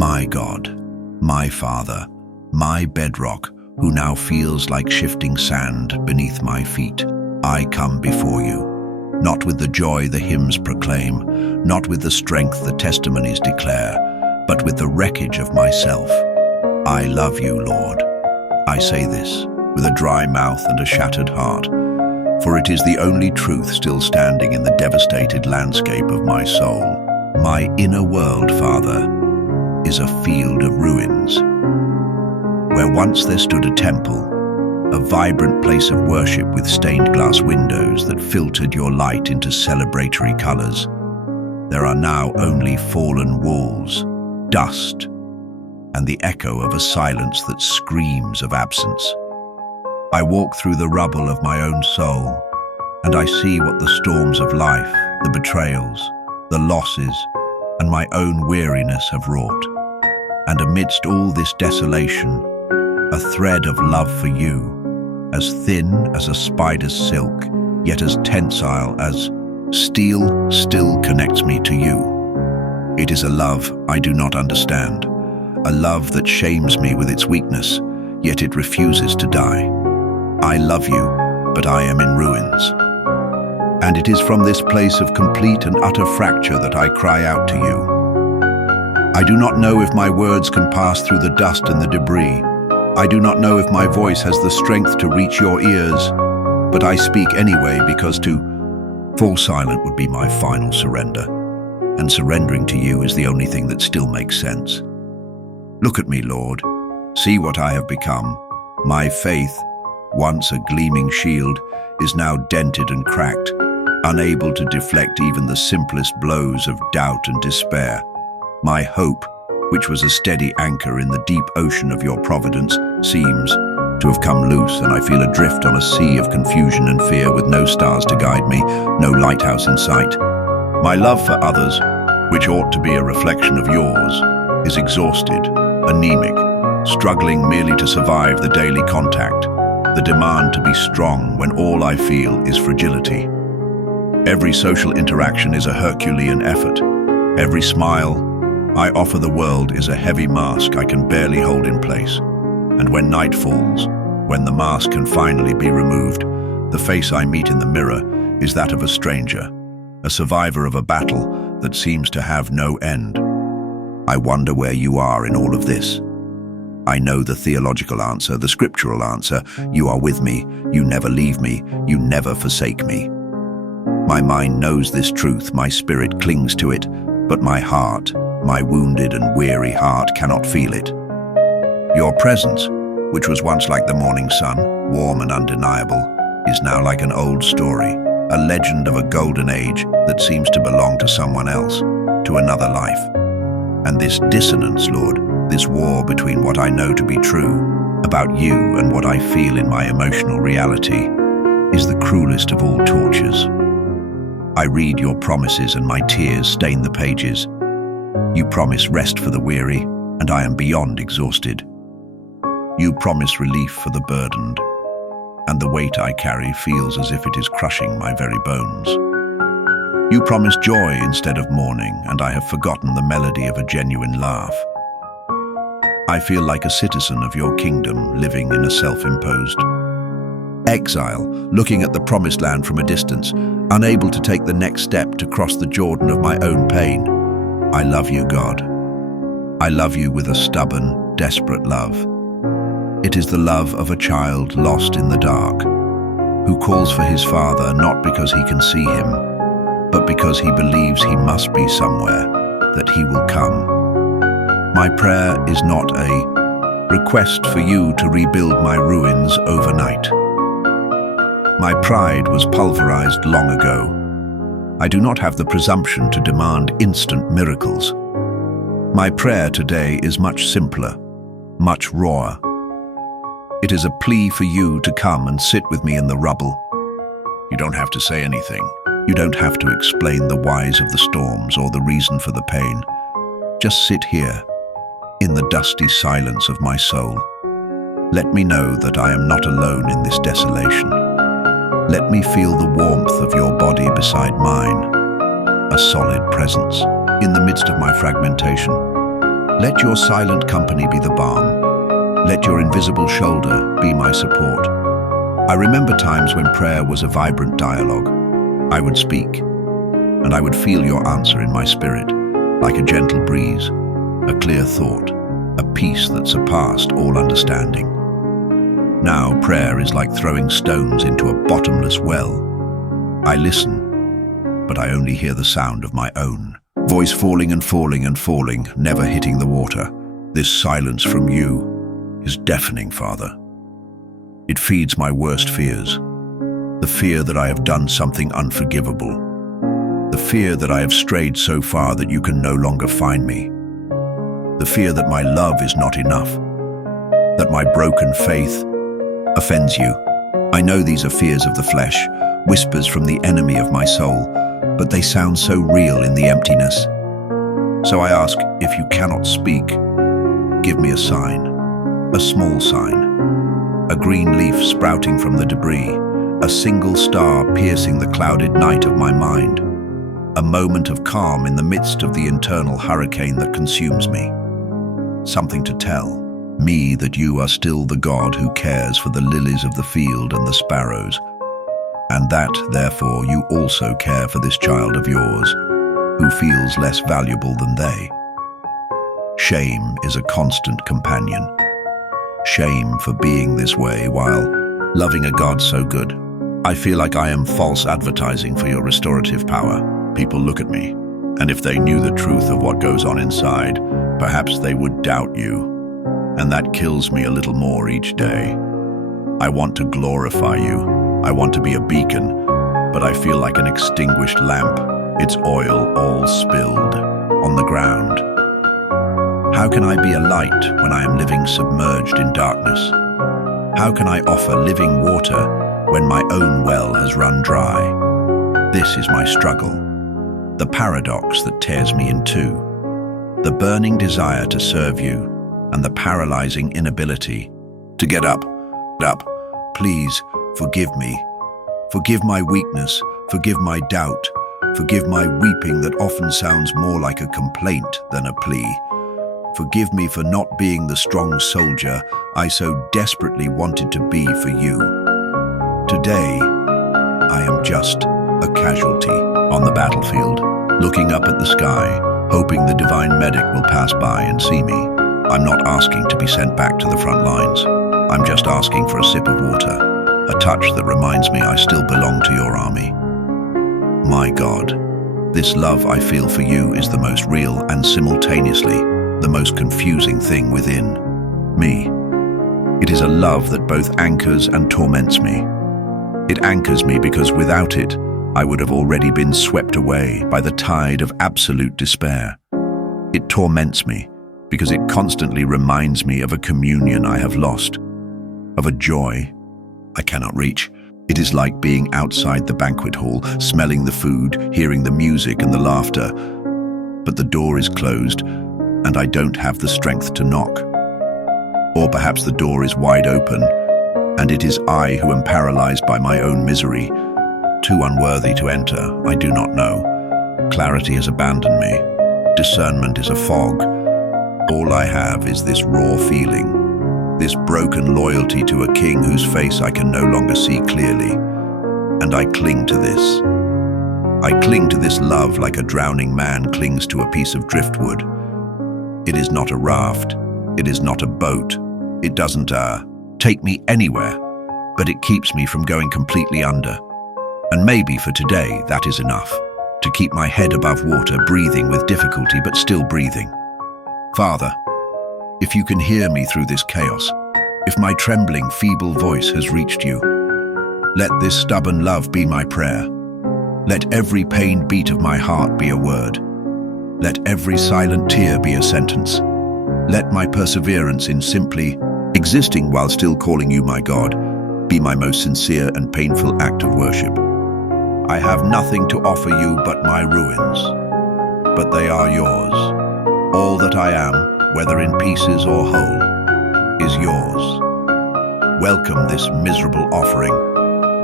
My God, my Father, my bedrock, who now feels like shifting sand beneath my feet, I come before you, not with the joy the hymns proclaim, not with the strength the testimonies declare, but with the wreckage of myself. I love you, Lord. I say this with a dry mouth and a shattered heart, for it is the only truth still standing in the devastated landscape of my soul. My inner world, Father, is a field of ruins. Where once there stood a temple, a vibrant place of worship with stained glass windows that filtered your light into celebratory colors, there are now only fallen walls, dust, and the echo of a silence that screams of absence. I walk through the rubble of my own soul, and I see what the storms of life, the betrayals, the losses, and my own weariness have wrought. And amidst all this desolation, a thread of love for you, as thin as a spider's silk, yet as tensile as steel, still connects me to you. It is a love I do not understand, a love that shames me with its weakness, yet it refuses to die. I love you, but I am in ruins. And it is from this place of complete and utter fracture that I cry out to you. I do not know if my words can pass through the dust and the debris. I do not know if my voice has the strength to reach your ears, but I speak anyway because to fall silent would be my final surrender, and surrendering to you is the only thing that still makes sense. Look at me, Lord. See what I have become. My faith, once a gleaming shield, is now dented and cracked, unable to deflect even the simplest blows of doubt and despair. My hope, which was a steady anchor in the deep ocean of your providence, seems to have come loose, and I feel adrift on a sea of confusion and fear with no stars to guide me, no lighthouse in sight. My love for others, which ought to be a reflection of yours, is exhausted, anemic, struggling merely to survive the daily contact, the demand to be strong when all I feel is fragility. Every social interaction is a Herculean effort. Every smile I offer the world is a heavy mask I can barely hold in place. And when night falls, when the mask can finally be removed, the face I meet in the mirror is that of a stranger, a survivor of a battle that seems to have no end. I wonder where you are in all of this. I know the theological answer, the scriptural answer. You are with me, you never leave me, you never forsake me. My mind knows this truth, my spirit clings to it, but my heart, my wounded and weary heart, cannot feel it. Your presence, which was once like the morning sun, warm and undeniable, is now like an old story, a legend of a golden age that seems to belong to someone else, to another life. And this dissonance, Lord, this war between what I know to be true about you and what I feel in my emotional reality, is the cruelest of all tortures. I read your promises and my tears stain the pages. You promise rest for the weary, and I am beyond exhausted. You promise relief for the burdened, and the weight I carry feels as if it is crushing my very bones. You promise joy instead of mourning, and I have forgotten the melody of a genuine laugh. I feel like a citizen of your kingdom living in a self-imposed exile, looking at the promised land from a distance, unable to take the next step to cross the Jordan of my own pain. I love you, God. I love you with a stubborn, desperate love. It is the love of a child lost in the dark, who calls for his father not because he can see him, but because he believes he must be somewhere, that he will come. My prayer is not a request for you to rebuild my ruins overnight. My pride was pulverized long ago. I do not have the presumption to demand instant miracles. My prayer today is much simpler, much rawer. It is a plea for you to come and sit with me in the rubble. You don't have to say anything. You don't have to explain the whys of the storms or the reason for the pain. Just sit here, in the dusty silence of my soul. Let me know that I am not alone in this desolation. Let me feel the warmth of your body beside mine, a solid presence in the midst of my fragmentation. Let your silent company be the balm. Let your invisible shoulder be my support. I remember times when prayer was a vibrant dialogue. I would speak, and I would feel your answer in my spirit, like a gentle breeze, a clear thought, a peace that surpassed all understanding. Now prayer is like throwing stones into a bottomless well. I listen, but I only hear the sound of my own voice falling and falling and falling, never hitting the water. This silence from you is deafening, Father. It feeds my worst fears. The fear that I have done something unforgivable. The fear that I have strayed so far that you can no longer find me. The fear that my love is not enough. That my broken faith offends you. I know these are fears of the flesh, whispers from the enemy of my soul, but they sound so real in the emptiness. So I ask, if you cannot speak, give me a sign, a small sign, a green leaf sprouting from the debris, a single star piercing the clouded night of my mind, a moment of calm in the midst of the internal hurricane that consumes me. Something to tell me that you are still the God who cares for the lilies of the field and the sparrows, and that, therefore, you also care for this child of yours, who feels less valuable than they. Shame is a constant companion. Shame for being this way while loving a God so good. I feel like I am false advertising for your restorative power. People look at me, and if they knew the truth of what goes on inside, perhaps they would doubt you. And that kills me a little more each day. I want to glorify you. I want to be a beacon, but I feel like an extinguished lamp, its oil all spilled on the ground. How can I be a light when I am living submerged in darkness? How can I offer living water when my own well has run dry? This is my struggle, the paradox that tears me in two, the burning desire to serve you and the paralyzing inability to get up. Please, forgive me. Forgive my weakness, forgive my doubt, forgive my weeping that often sounds more like a complaint than a plea. Forgive me for not being the strong soldier I so desperately wanted to be for you. Today, I am just a casualty on the battlefield, looking up at the sky, hoping the divine medic will pass by and see me. I'm not asking to be sent back to the front lines. I'm just asking for a sip of water, a touch that reminds me I still belong to your army. My God, this love I feel for you is the most real and simultaneously the most confusing thing within me. It is a love that both anchors and torments me. It anchors me because without it, I would have already been swept away by the tide of absolute despair. It torments me because it constantly reminds me of a communion I have lost, of a joy I cannot reach. It is like being outside the banquet hall, smelling the food, hearing the music and the laughter, but the door is closed and I don't have the strength to knock. Or perhaps the door is wide open and it is I who am paralyzed by my own misery, too unworthy to enter. I do not know. Clarity has abandoned me. Discernment is a fog. All I have is this raw feeling, this broken loyalty to a king whose face I can no longer see clearly. And I cling to this. I cling to this love like a drowning man clings to a piece of driftwood. It is not a raft. It is not a boat. It doesn't take me anywhere, but it keeps me from going completely under. And maybe for today, that is enough, to keep my head above water, breathing with difficulty, but still breathing. Father, if you can hear me through this chaos, if my trembling, feeble voice has reached you, let this stubborn love be my prayer. Let every pained beat of my heart be a word. Let every silent tear be a sentence. Let my perseverance in simply existing while still calling you my God be my most sincere and painful act of worship. I have nothing to offer you but my ruins, but they are yours. All that I am, whether in pieces or whole, is yours. Welcome this miserable offering.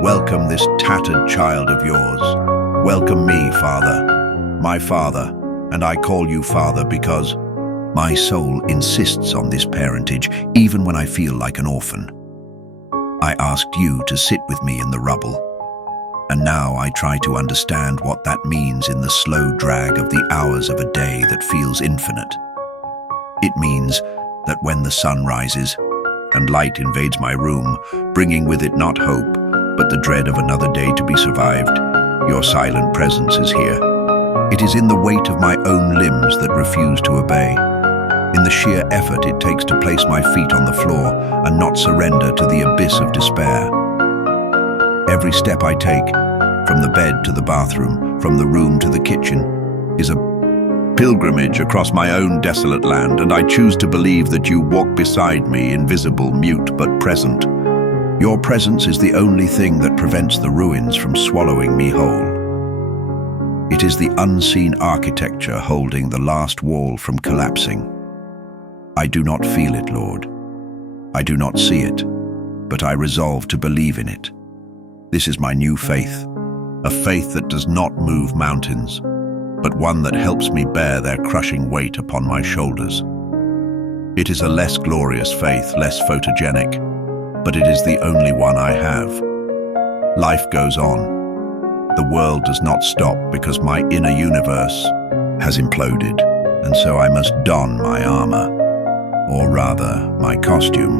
Welcome this tattered child of yours. Welcome me, Father, my Father, and I call you Father because My soul insists on this parentage, even when I feel like an orphan. I asked you to sit with me in the rubble, and now I try to understand what that means in the slow drag of the hours of a day that feels infinite. It means that when the sun rises and light invades my room, bringing with it not hope, but the dread of another day to be survived, your silent presence is here. It is in the weight of my own limbs that refuse to obey, in the sheer effort it takes to place my feet on the floor and not surrender to the abyss of despair. Every step I take, from the bed to the bathroom, from the room to the kitchen, is a pilgrimage across my own desolate land, and I choose to believe that you walk beside me, invisible, mute, but present. Your presence is the only thing that prevents the ruins from swallowing me whole. It is the unseen architecture holding the last wall from collapsing. I do not feel it, Lord. I do not see it, but I resolve to believe in it. This is my new faith, a faith that does not move mountains, but one that helps me bear their crushing weight upon my shoulders. It is a less glorious faith, less photogenic, but it is the only one I have. Life goes on. The world does not stop because my inner universe has imploded, and so I must don my armor, or rather, my costume.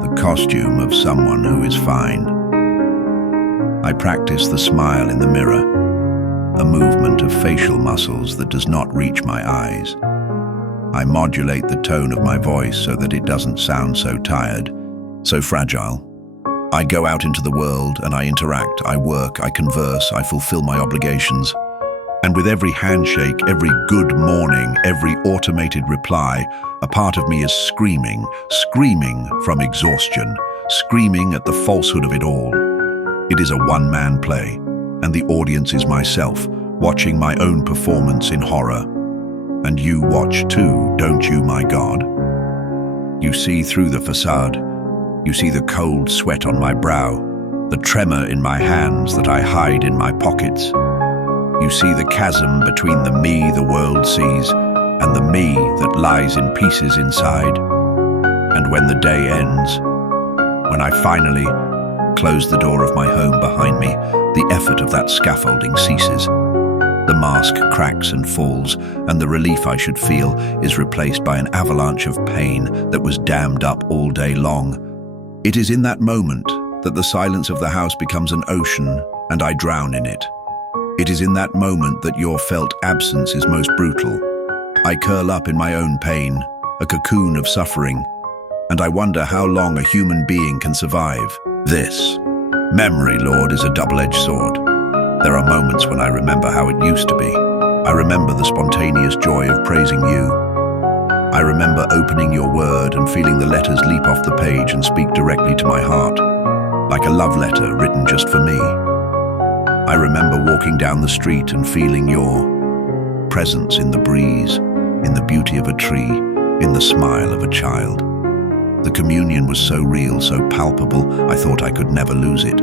The costume of someone who is fine. I practice the smile in the mirror, a movement of facial muscles that does not reach my eyes. I modulate the tone of my voice so that it doesn't sound so tired, so fragile. I go out into the world and I interact, I work, I converse, I fulfill my obligations. And with every handshake, every good morning, every automated reply, a part of me is screaming from exhaustion, screaming at the falsehood of it all. It is a one-man play, and the audience is myself, watching my own performance in horror. And you watch too, don't you, my God? You see through the facade. You see the cold sweat on my brow, the tremor in my hands that I hide in my pockets. You see the chasm between the me the world sees and the me that lies in pieces inside. And when the day ends, when I finally close the door of my home behind me, the effort of that scaffolding ceases. The mask cracks and falls, and the relief I should feel is replaced by an avalanche of pain that was dammed up all day long. It is in that moment that the silence of the house becomes an ocean, and I drown in it. It is in that moment that your felt absence is most brutal. I curl up in my own pain, a cocoon of suffering, and I wonder how long a human being can survive. This memory, Lord, is a double-edged sword. There are moments when I remember how it used to be. I remember the spontaneous joy of praising you. I remember opening your word and feeling the letters leap off the page and speak directly to my heart, like a love letter written just for me. I remember walking down the street and feeling your presence in the breeze, in the beauty of a tree, in the smile of a child. The communion was so real, so palpable, I thought I could never lose it.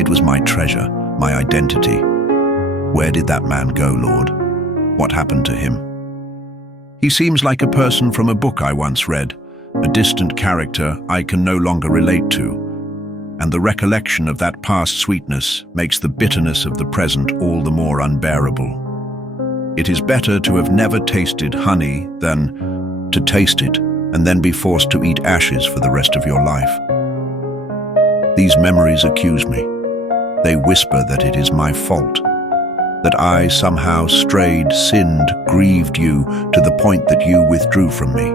It was my treasure, my identity. Where did that man go, Lord? What happened to him? He seems like a person from a book I once read, a distant character I can no longer relate to. And the recollection of that past sweetness makes the bitterness of the present all the more unbearable. It is better to have never tasted honey than to taste it and then be forced to eat ashes for the rest of your life. These memories accuse me. They whisper that it is my fault, that I somehow strayed, sinned, grieved you to the point that you withdrew from me.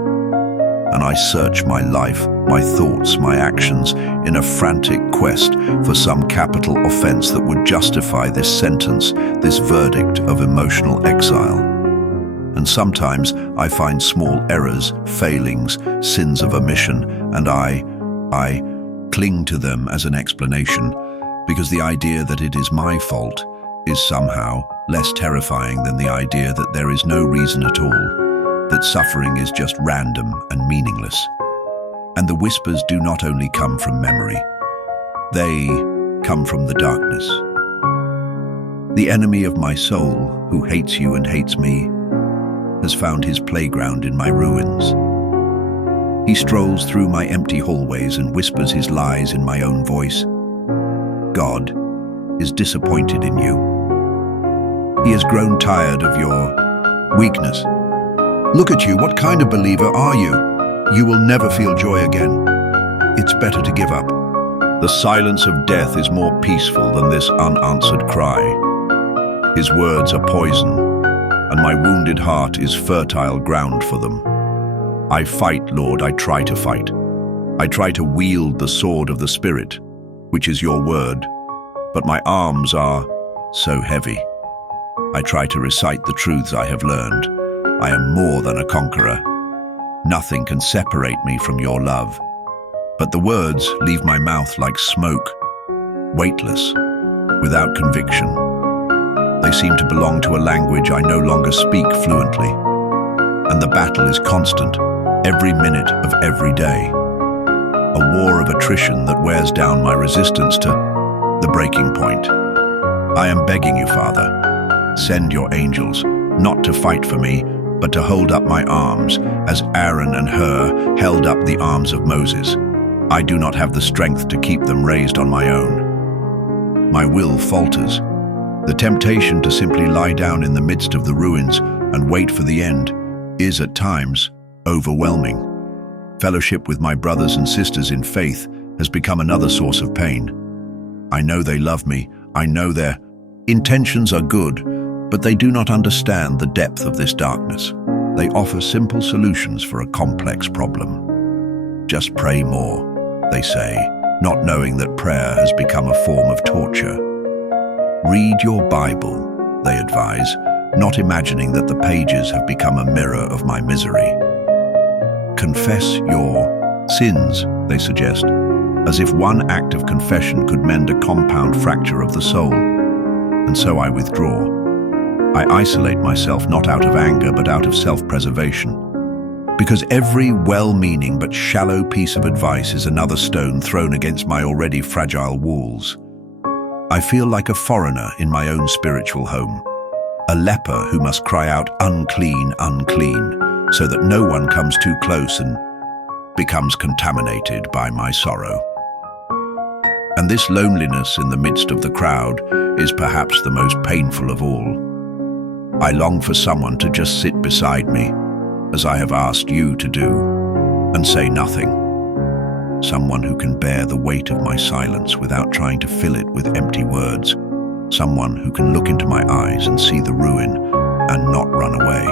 And I search my life, my thoughts, my actions in a frantic quest for some capital offense that would justify this sentence, this verdict of emotional exile. And sometimes I find small errors, failings, sins of omission, and I cling to them as an explanation, because the idea that it is my fault is somehow less terrifying than the idea that there is no reason at all, that suffering is just random and meaningless. And the whispers do not only come from memory, they come from the darkness. The enemy of my soul, who hates you and hates me, has found his playground in my ruins. He strolls through my empty hallways and whispers his lies in my own voice. God is disappointed in you. He has grown tired of your weakness. Look at you, what kind of believer are you? You will never feel joy again. It's better to give up. The silence of death is more peaceful than this unanswered cry. His words are poison, and my wounded heart is fertile ground for them. I fight, Lord, I try to fight. I try to wield the sword of the Spirit, which is your word, but my arms are so heavy. I try to recite the truths I have learned. I am more than a conqueror. Nothing can separate me from your love. But the words leave my mouth like smoke, weightless, without conviction. They seem to belong to a language I no longer speak fluently. And the battle is constant, every minute of every day. A war of attrition that wears down my resistance to the breaking point. I am begging you, Father, send your angels, not to fight for me, but to hold up my arms, as Aaron and Hur held up the arms of Moses. I do not have the strength to keep them raised on my own. My will falters. The temptation to simply lie down in the midst of the ruins and wait for the end is at times overwhelming. Fellowship with my brothers and sisters in faith has become another source of pain. I know they love me. I know their intentions are good, but they do not understand the depth of this darkness. They offer simple solutions for a complex problem. Just pray more, they say, not knowing that prayer has become a form of torture. Read your Bible, they advise, not imagining that the pages have become a mirror of my misery. Confess your sins, they suggest, as if one act of confession could mend a compound fracture of the soul. And so I withdraw. I isolate myself not out of anger but out of self-preservation. Because every well-meaning but shallow piece of advice is another stone thrown against my already fragile walls. I feel like a foreigner in my own spiritual home, a leper who must cry out, "Unclean, unclean," so that no one comes too close and becomes contaminated by my sorrow. And this loneliness in the midst of the crowd is perhaps the most painful of all. I long for someone to just sit beside me, as I have asked you to do, and say nothing. Someone who can bear the weight of my silence without trying to fill it with empty words. Someone who can look into my eyes and see the ruin and not run away.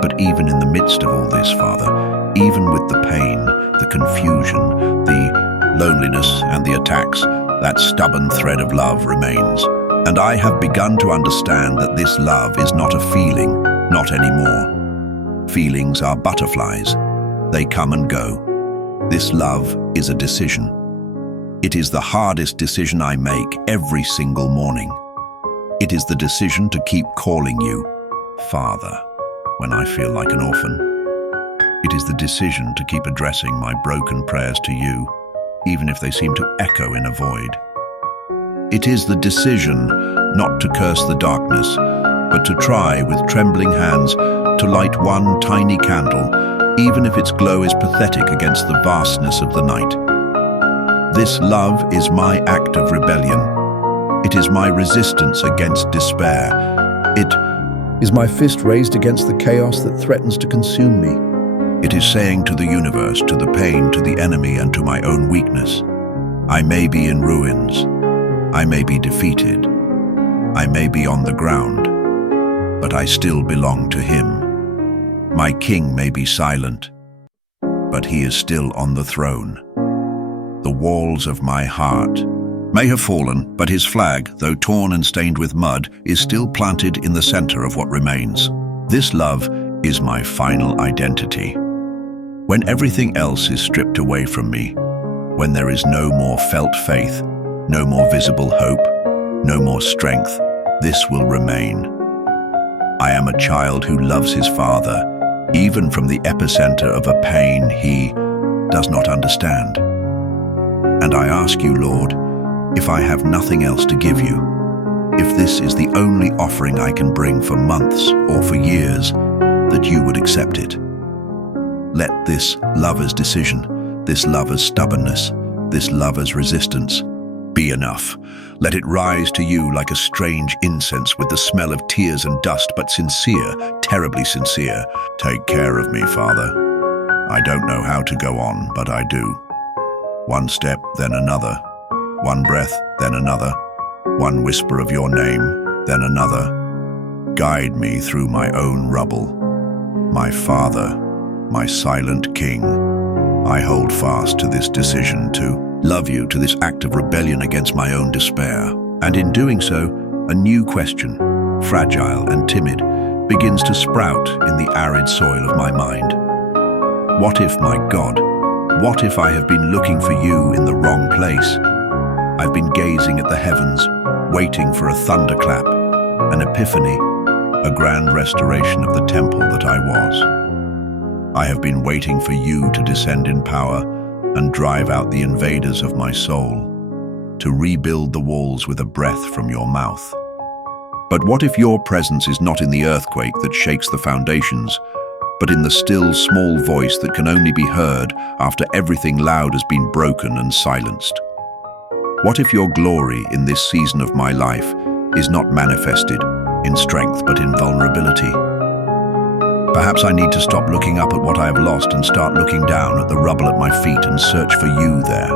But even in the midst of all this, Father, even with the pain, the confusion, the loneliness and the attacks, that stubborn thread of love remains. And I have begun to understand that this love is not a feeling, not anymore. Feelings are butterflies. They come and go. This love is a decision. It is the hardest decision I make every single morning. It is the decision to keep calling you Father when I feel like an orphan. It is the decision to keep addressing my broken prayers to you, even if they seem to echo in a void. It is the decision not to curse the darkness, but to try with trembling hands to light one tiny candle, even if its glow is pathetic against the vastness of the night. This love is my act of rebellion. It is my resistance against despair. It is my fist raised against the chaos that threatens to consume me. It is saying to the universe, to the pain, to the enemy, and to my own weakness, I may be in ruins. I may be defeated. I may be on the ground, but I still belong to him. My king may be silent, but he is still on the throne. The walls of my heart may have fallen, but his flag, though torn and stained with mud, is still planted in the center of what remains. This love is my final identity. When everything else is stripped away from me, when there is no more felt faith, no more visible hope, no more strength, this will remain. I am a child who loves his father, even from the epicenter of a pain he does not understand. And I ask you, Lord, if I have nothing else to give you, if this is the only offering I can bring for months or for years, that you would accept it. Let this lover's decision, this lover's stubbornness, this lover's resistance be enough. Let it rise to you like a strange incense with the smell of tears and dust, but sincere, terribly sincere. Take care of me, Father. I don't know how to go on, but I do. One step, then another. One breath, then another. One whisper of your name, then another. Guide me through my own rubble. My Father, my silent King, I hold fast to this decision to love you, to this act of rebellion against my own despair. And in doing so, a new question, fragile and timid, begins to sprout in the arid soil of my mind. What if, my God, what if I have been looking for you in the wrong place? I've been gazing at the heavens, waiting for a thunderclap, an epiphany, a grand restoration of the temple that I was. I have been waiting for you to descend in power and drive out the invaders of my soul, to rebuild the walls with a breath from your mouth. But what if your presence is not in the earthquake that shakes the foundations, but in the still, small voice that can only be heard after everything loud has been broken and silenced? What if your glory in this season of my life is not manifested in strength but in vulnerability? Perhaps I need to stop looking up at what I have lost and start looking down at the rubble at my feet and search for you there.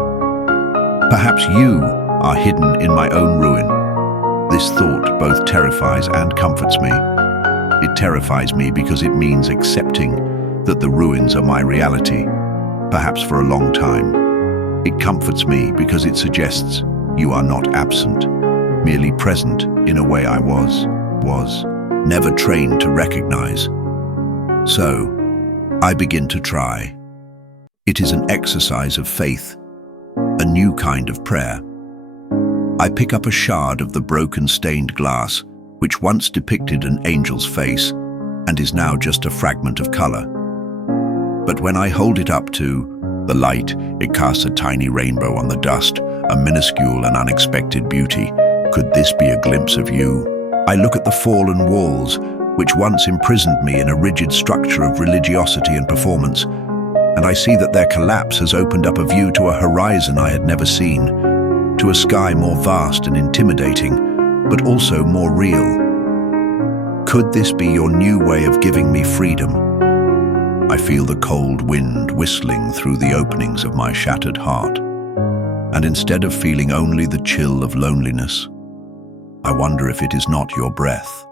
Perhaps you are hidden in my own ruin. This thought both terrifies and comforts me. It terrifies me because it means accepting that the ruins are my reality, perhaps for a long time. It comforts me because it suggests you are not absent, merely present in a way I was never trained to recognize. So, I begin to try. It is an exercise of faith, a new kind of prayer. I pick up a shard of the broken stained glass, which once depicted an angel's face and is now just a fragment of color. But when I hold it up to the light, it casts a tiny rainbow on the dust, a minuscule and unexpected beauty. Could this be a glimpse of you? I look at the fallen walls, which once imprisoned me in a rigid structure of religiosity and performance, and I see that their collapse has opened up a view to a horizon I had never seen, to a sky more vast and intimidating, but also more real. Could this be your new way of giving me freedom? I feel the cold wind whistling through the openings of my shattered heart, and instead of feeling only the chill of loneliness, I wonder if it is not your breath,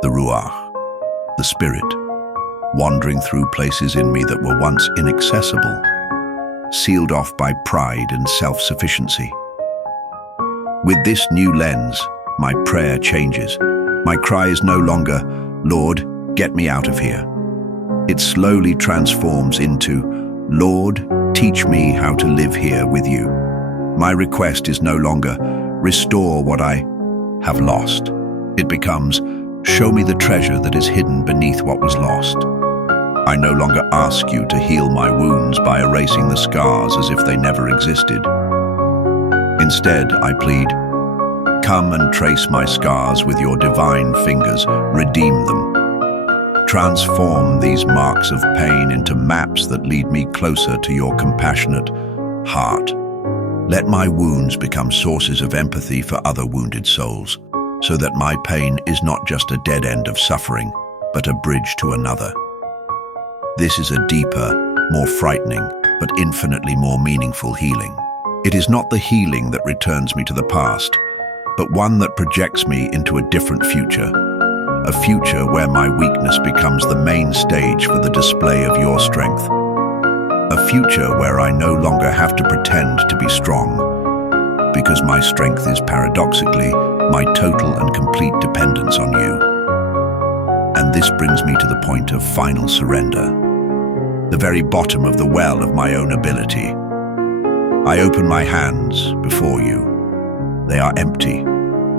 the ruach, the spirit, wandering through places in me that were once inaccessible, sealed off by pride and self-sufficiency. With this new lens, my prayer changes. My cry is no longer, "Lord, get me out of here." It slowly transforms into, "Lord, teach me how to live here with you." My request is no longer, "Restore what I have lost." It becomes, "Show me the treasure that is hidden beneath what was lost." I no longer ask you to heal my wounds by erasing the scars as if they never existed. Instead, I plead, "Come and trace my scars with your divine fingers, redeem them. Transform these marks of pain into maps that lead me closer to your compassionate heart. Let my wounds become sources of empathy for other wounded souls, so that my pain is not just a dead end of suffering, but a bridge to another." This is a deeper, more frightening, but infinitely more meaningful healing. It is not the healing that returns me to the past, but one that projects me into a different future. A future where my weakness becomes the main stage for the display of your strength. A future where I no longer have to pretend to be strong, because my strength is paradoxically my total and complete dependence on you. And this brings me to the point of final surrender, the very bottom of the well of my own ability. I open my hands before you. They are empty.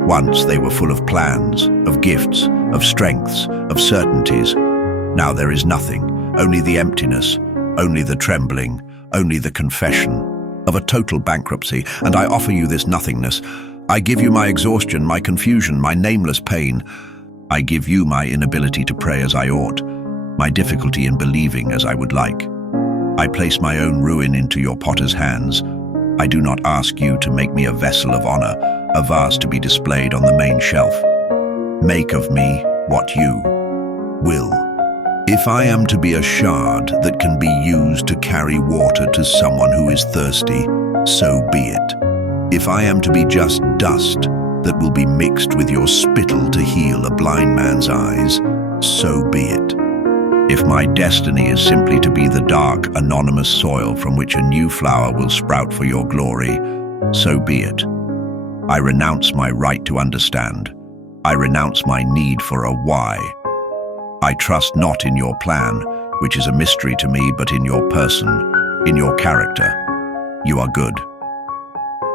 Once they were full of plans, of gifts, of strengths, of certainties. Now there is nothing, only the emptiness, only the trembling, only the confession of a total bankruptcy, and I offer you this nothingness. I give you my exhaustion, my confusion, my nameless pain. I give you my inability to pray as I ought, my difficulty in believing as I would like. I place my own ruin into your potter's hands. I do not ask you to make me a vessel of honor, a vase to be displayed on the main shelf. Make of me what you will. If I am to be a shard that can be used to carry water to someone who is thirsty, so be it. If I am to be just dust that will be mixed with your spittle to heal a blind man's eyes, so be it. If my destiny is simply to be the dark, anonymous soil from which a new flower will sprout for your glory, so be it. I renounce my right to understand. I renounce my need for a why. I trust not in your plan, which is a mystery to me, but in your person, in your character. You are good.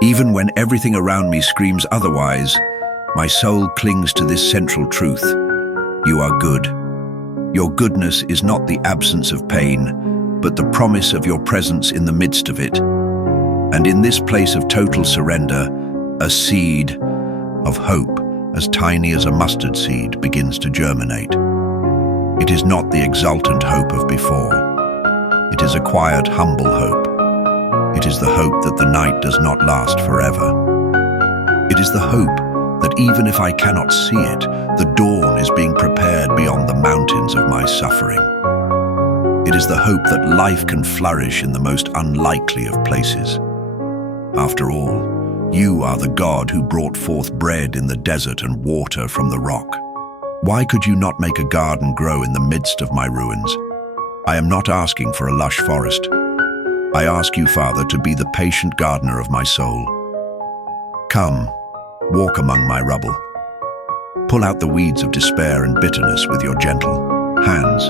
Even when everything around me screams otherwise, my soul clings to this central truth. You are good. Your goodness is not the absence of pain, but the promise of your presence in the midst of it. And in this place of total surrender, a seed of hope, as tiny as a mustard seed, begins to germinate. It is not the exultant hope of before. It is a quiet, humble hope. It is the hope that the night does not last forever. It is the hope that even if I cannot see it, the dawn is being prepared beyond the mountains of my suffering. It is the hope that life can flourish in the most unlikely of places. After all, you are the God who brought forth bread in the desert and water from the rock. Why could you not make a garden grow in the midst of my ruins? I am not asking for a lush forest. I ask you, Father, to be the patient gardener of my soul. Come, walk among my rubble. Pull out the weeds of despair and bitterness with your gentle hands.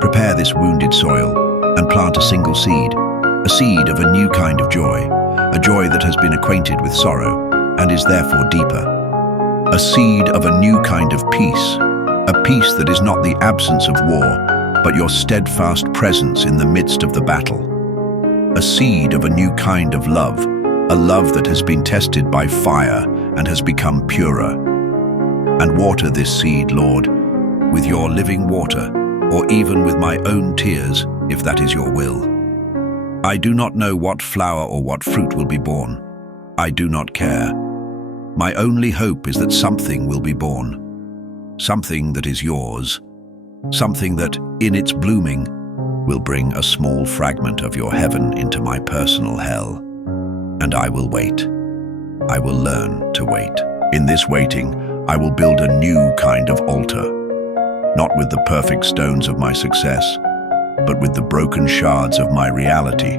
Prepare this wounded soil and plant a single seed, a seed of a new kind of joy, a joy that has been acquainted with sorrow and is therefore deeper. A seed of a new kind of peace, a peace that is not the absence of war, but your steadfast presence in the midst of the battle. A seed of a new kind of love, a love that has been tested by fire and has become purer. And water this seed, Lord, with your living water, or even with my own tears, if that is your will. I do not know what flower or what fruit will be born. I do not care. My only hope is that something will be born, something that is yours, something that, in its blooming, will bring a small fragment of your heaven into my personal hell. And I will wait. I will learn to wait. In this waiting, I will build a new kind of altar, not with the perfect stones of my success, but with the broken shards of my reality.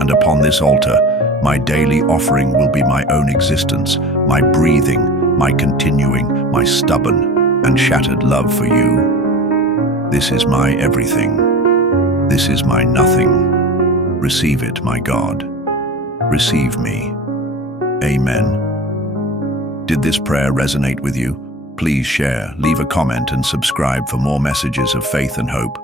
And upon this altar, my daily offering will be my own existence, my breathing, my continuing, my stubborn and shattered love for you. This is my everything. This is my nothing. Receive it, my God. Receive me. Amen. Did this prayer resonate with you? Please share, leave a comment, and subscribe for more messages of faith and hope.